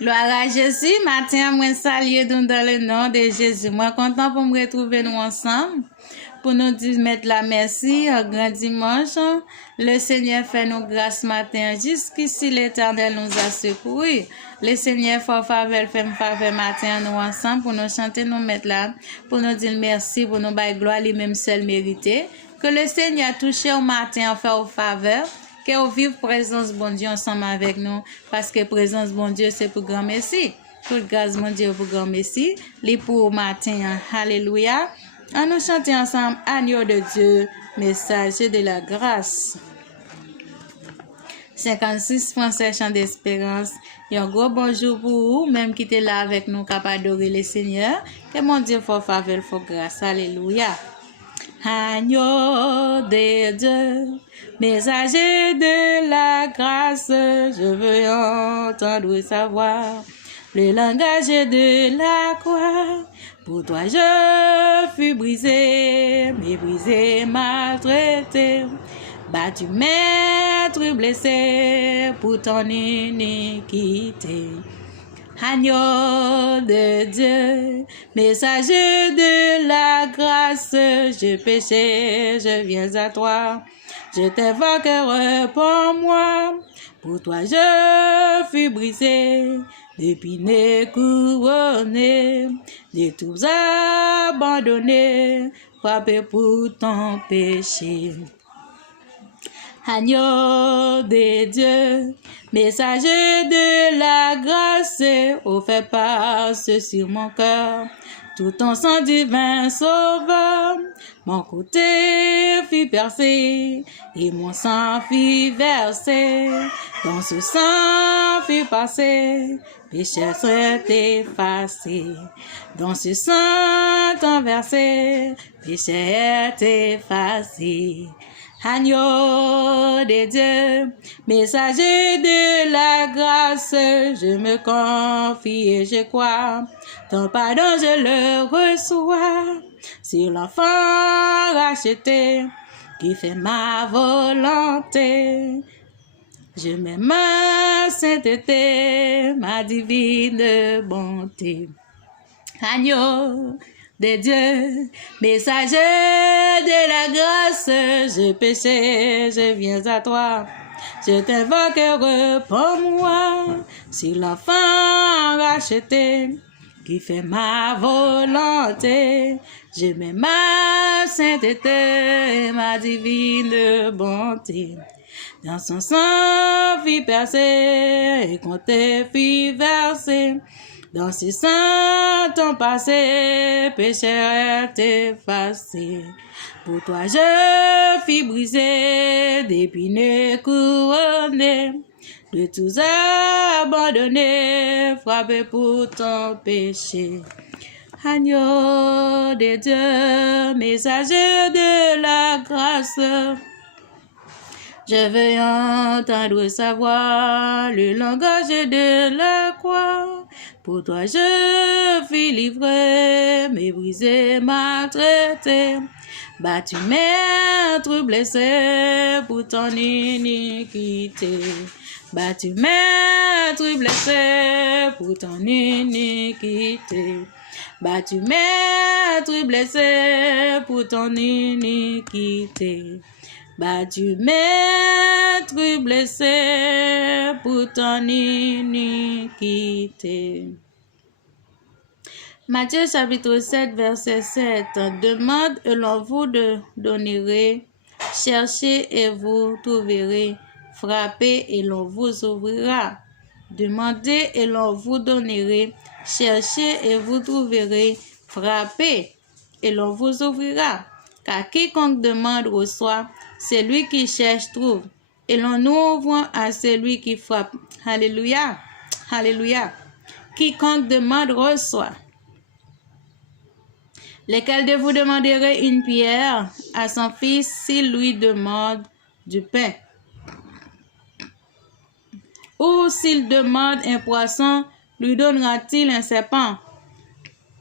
Gloire à Jésus. Matin, moi saluer dans le nom de Jésus. Moi content pour me retrouver nous ensemble. Pour nous dire mettre la merci un grand dimanche. Le Seigneur fait nous grâce matin. Jusqu'ici, l'Éternel nous a secourus. Le Seigneur fait faveur matin nous ensemble pour nous chanter, nous mettre là, pour nous dire merci, pour nous bailler gloire, lui-même seul mérité. Que le Seigneur touche au matin, en fait aux faveurs. Que vous vive présence bon Dieu ensemble avec nous. Parce que présence bon Dieu, c'est pour grand merci. Pour grâce bon Dieu, pour grand merci. Les pour matin. Alléluia. On nous chanter ensemble, agneau de Dieu, messager de la grâce. 56 Français chant d'espérance. Un gros bonjour pour vous, même qui êtes là avec nous, capable d'adorer le Seigneur. Que mon Dieu faut faveur, faut grâce. Alléluia. Agneau de Dieu, messager de la grâce, je veux entendre savoir le langage de la croix. Pour toi je fus brisé, méprisé, maltraité, battu, maître, blessé pour ton iniquité. Agneau de Dieu, messager de la grâce, je péchais, je viens à toi, je t'invoque, réponds-moi. Pour toi je fus brisé, d'épineux couronné, de tous abandonnés, frappé pour ton péché. Agneau de Dieu, messager de la grâce, offert par ce sur mon cœur, tout ton sang divin sauveur. Mon côté fut percé et mon sang fut versé, dans ce sang fut passé, péché soit effacé. Dans ce sang ton versé, péché est effacé. Agneau de Dieu, messager de la grâce, je me confie et je crois, ton pardon je le reçois. C'est l'enfant racheté qui fait ma volonté. Je mets ma sainteté, ma divine bonté. Agneau de Dieu, messager de la grâce, je péchais, je viens à toi, je t'invoque, réponds-moi. C'est l'enfant racheté qui fait ma volonté, je mets ma sainteté, ma divine bonté. Dans son sang fut percé et compté fut versé. Dans ce sang ton passé, péché est effacé. Pour toi je fus brisé, d'épineux couronné, de tous abandonnés, frappé pour ton péché. Agneau de Dieu, messager de la grâce, je veux entendre savoir le langage de la croix. Pour toi je fus livré, méprisé, maltraité, battu, maître, blessé pour ton iniquité. Battu, maître, blessé pour ton iniquité. Battu, maître, blessé pour ton iniquité. Battu, maître, blessé pour ton iniquité. Matthieu chapitre 7, verset 7. Demande et l'on vous donnerait, cherchez et vous trouverez, frappez et l'on vous ouvrira. Demandez et l'on vous donnerait, cherchez et vous trouverez, frappez et l'on vous ouvrira. Car quiconque demande reçoit, celui qui cherche trouve, et l'on ouvre à celui qui frappe. Alléluia, alléluia. Quiconque demande reçoit. Lequel de vous demanderait une pierre à son fils s'il lui demande du pain? Ou s'il demande un poisson, lui donnera-t-il un serpent?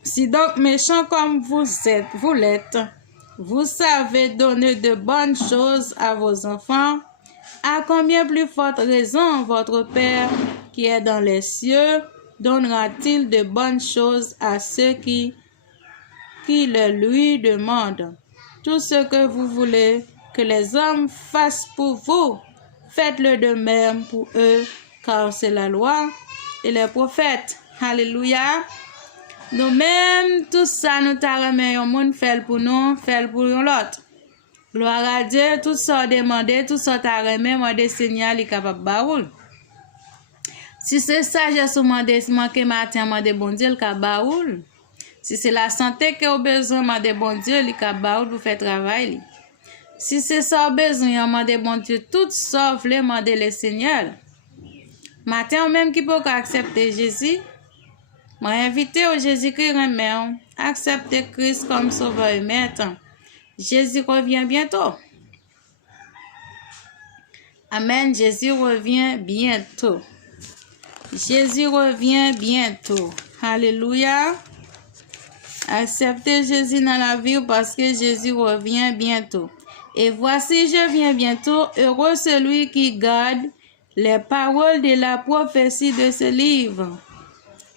Si donc méchant comme vous l'êtes, vous savez donner de bonnes choses à vos enfants, à combien plus forte raison votre Père qui est dans les cieux donnera-t-il de bonnes choses à ceux qui le lui demandent. Tout ce que vous voulez que les hommes fassent pour vous, faites-le de même pour eux, car c'est la loi et les prophètes. Alléluia. Nous-mêmes, tout ça, nous t'arrêtons, le monde fait pour nous, fait pour l'autre. Gloire à Dieu, tout ça demandé, tout ça t'arrêtons, moi des Seigneur, il est capable de baoul. Si c'est sagesse ou manqué matin, moi de bon Dieu, il est capable de baoul. Si c'est la santé que vous besoin, moi de bon Dieu, il est capable de baoul pour faire travail. Si c'est ça besoin, moi de bon Dieu, tout sauf le moi de le Seigneur. Matin, même qui peut accepter Jésus, moi invité au Jésus-Christ remet, accepter Christ comme sauveur et maître. Jésus revient bientôt. Amen. Jésus revient bientôt. Jésus revient bientôt. Alléluia. Acceptez Jésus dans la vie parce que Jésus revient bientôt. Et voici, je viens bientôt. Heureux celui qui garde les paroles de la prophétie de ce livre.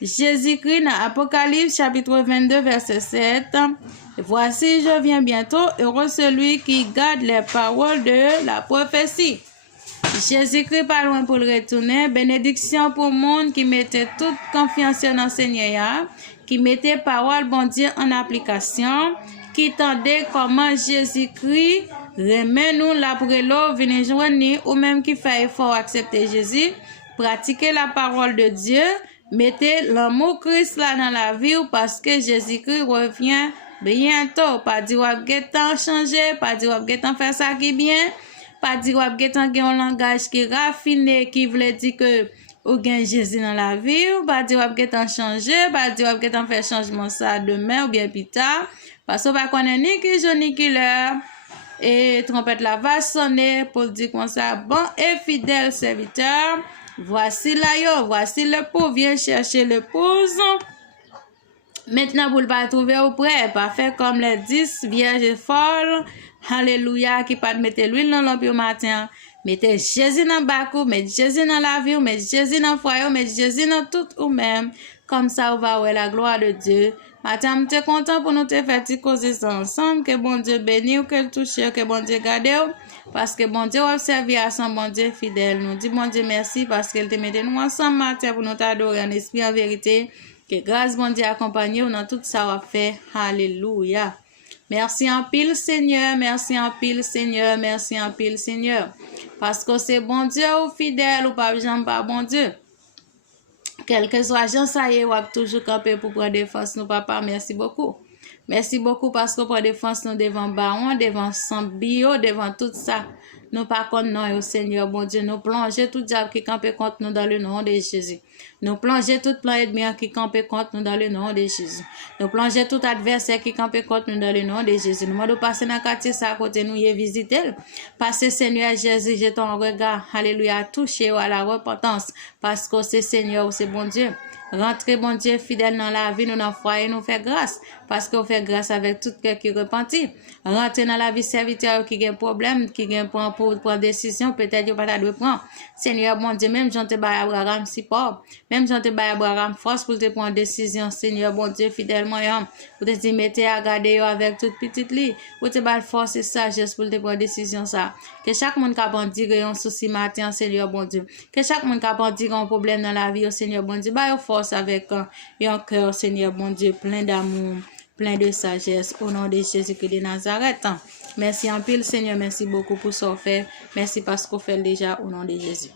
Jésus-Christ dans Apocalypse chapitre 22 verset 7. Voici, je viens bientôt. Heureux celui qui garde les paroles de la prophétie. Jésus-Christ pas loin pour le retourner. Bénédiction pour le monde qui mettait toute confiance dans le Seigneur, qui mettait parole bon Dieu en application, qui tendait comment Jésus-Christ remet nous la prélo, venez joindre ou même qui fait effort accepter Jésus, pratiquer la parole de Dieu, mettez l'amour Christ là dans la vie parce que Jésus-Christ revient bientôt. Pas dire ou temps changer, pas dire ou faire ça qui bien. Pas dire ou un langage qui raffiné qui veut dire que ou gain Jésus dans la vie, ou pas dire ou changer, pas dire ou faire changement ça demain ou bien plus tard parce qu'on va connaître ni qui jour ni qui l'heure et trompette la va sonner pour dire comme ça bon et fidèle serviteur, voici là voici le pour viens chercher l'épouse. Maintenant, vous ne pas trouver au près, pas faire comme les 10 vierges folles, alléluia, qui pas mettre l'huile dans l'eau matin, mettez Jésus dans le bacou, mettez Jésus dans la vie, mettez Jésus dans le foyer, mettez Jésus dans tout ou même, comme ça, vous va voir la gloire de Dieu. Matin, je suis content pour nous te faire causer ça ensemble, que bon Dieu bénisse, que le touche, que bon Dieu garde, parce que bon Dieu a servi à son bon Dieu fidèle. Nous disons bon Dieu merci parce qu'il te mette nous ensemble matin pour nous t'adorer en esprit en vérité. Que grâce bon Dieu accompagne nous dans tout ça va faire. Alléluia. Merci en pile Seigneur, merci en pile Seigneur, merci en pile Seigneur. Parce que c'est bon Dieu ou fidèle ou pas jamais pas bon Dieu. Quel que soit Jean ça y est, ou toujours camper pour prendre défense nous papa, merci beaucoup. Merci beaucoup parce que pour défense nous devant baron, devant sang bio, devant tout ça. Nous pas contre non au Seigneur bon Dieu, nous plonger tout diable qui campe contre nous dans le nom de Jésus. Nous plonger tout plan ennemi qui campe contre nous dans le nom de Jésus. Nous plonger tout adversaire qui campe contre nous dans le nom de Jésus. Nous demandons passer dans quartier ça à côté nous y visiter. Passer Seigneur Jésus, j'ai ton regard, alléluia, toucher à la repentance parce que c'est Seigneur, c'est bon Dieu. Rentrez, bon Dieu, fidèle dans la vie, nous dans le foyer, nous fait grâce. Parce qu'on fait grâce avec tout cœur qui repentit. Rentrez dans la vie serviteur qui a un problème, qui a un point pour prendre décision, peut-être qu'il pas de prendre. Seigneur, bon Dieu, même j'en te baille Abraham si pauvre, même j'en te baille Abraham force pour te prendre décision, Seigneur, bon Dieu, fidèlement, pour te dire, mettez à garder avec toute petite lit, pour te baille force et sagesse pour te prendre décision, ça. Que chaque monde qui a dire un souci matin, Seigneur, bon Dieu. Que chaque monde qui a dire un problème dans la vie, Seigneur, bon Dieu, baille force avec un cœur, Seigneur, bon Dieu, plein d'amour, plein de sagesse, au nom de Jésus-Christ de Nazareth. Merci en pile, Seigneur, merci beaucoup pour ce fait. Merci parce qu'on fait déjà au nom de Jésus.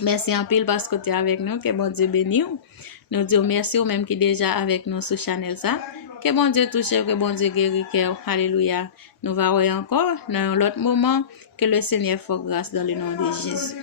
Merci en pile parce que tu es avec nous, que bon Dieu bénisse. Nous disons merci au même qui est déjà avec nous sur Chanel ça. Que bon Dieu touche, que bon Dieu guérit. Alléluia. Nous allons encore dans l'autre moment que le Seigneur fasse grâce dans le nom de Jésus.